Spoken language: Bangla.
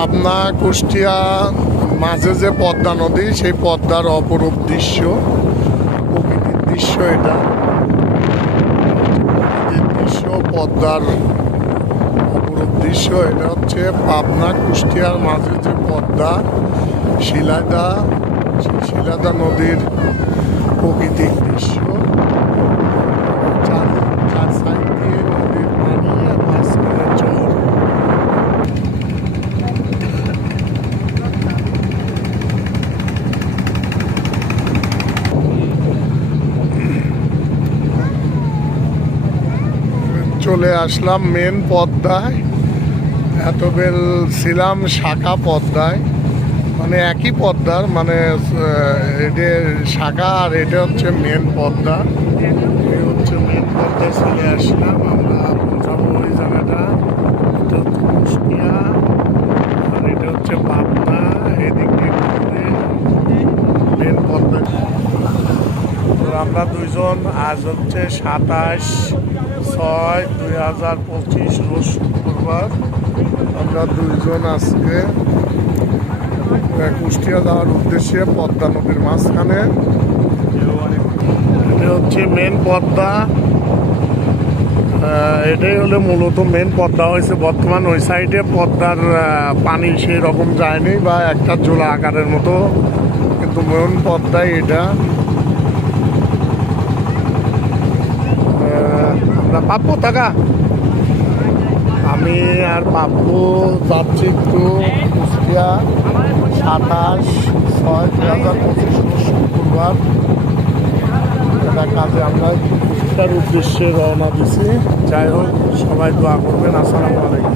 পাবনা কুষ্টিয়া মাঝে যে পদ্মা নদী, সেই পদ্মার অপরূপ দৃশ্য, প্রকৃতির দৃশ্য। এটা প্রকৃতির দৃশ্য, পদ্মার অপরূপ দৃশ্য। এটা হচ্ছে পাবনা কুষ্টিয়ার মাঝে যে পদ্মা, শিলাদা, শিলাদা নদীর প্রকৃতিক দৃশ্য। চার সাইড দিয়ে নদীর পানি আর মাঝখানে চর। চলে আসলাম মেন পদ্মায়। এতবেল ছিলাম শাখা পদ্মায়, মানে একই পদ্মার, মানে এটা শাখা আর এটা হচ্ছে মেন পদ্মা। এই হচ্ছে মেন পদ্মায় চলে আসলাম আমরা। পৌঁছাবো ওই জায়গাটা। এটা হচ্ছে কুষ্টিয়া আর এটা হচ্ছে পাবনা। এদিক দিয়ে মেন পদ্মা। আমরা দুইজন, আজ হচ্ছে 27/6/2025 রোজ শুক্রবার। আমরা দুইজন আজকে কুষ্টিয়া যাওয়ার উদ্দেশ্যে পদ্মা নদীর মাঝখানে। এটা হচ্ছে মেন পদ্মা। এটাই হলো মূলত মেন পদ্মা হয়েছে বর্তমান। ওই সাইডে পদ্মার পানি সেই রকম যায়নি, বা একটা জোলা আকারের মতো, কিন্তু মেন পদ্মাই এটা। আমরা পাবো টাকা, আমি আর পাবো যাচ্ছি একটু কুষ্টিয়া 27/6/2025 শুক্রবার। এটা কাজে আমরা কুষ্টিয়ার উদ্দেশ্যে রওনা দিছি। যাই হোক, সবাই দোয়া করবেন। আসসালামু আলাইকুম।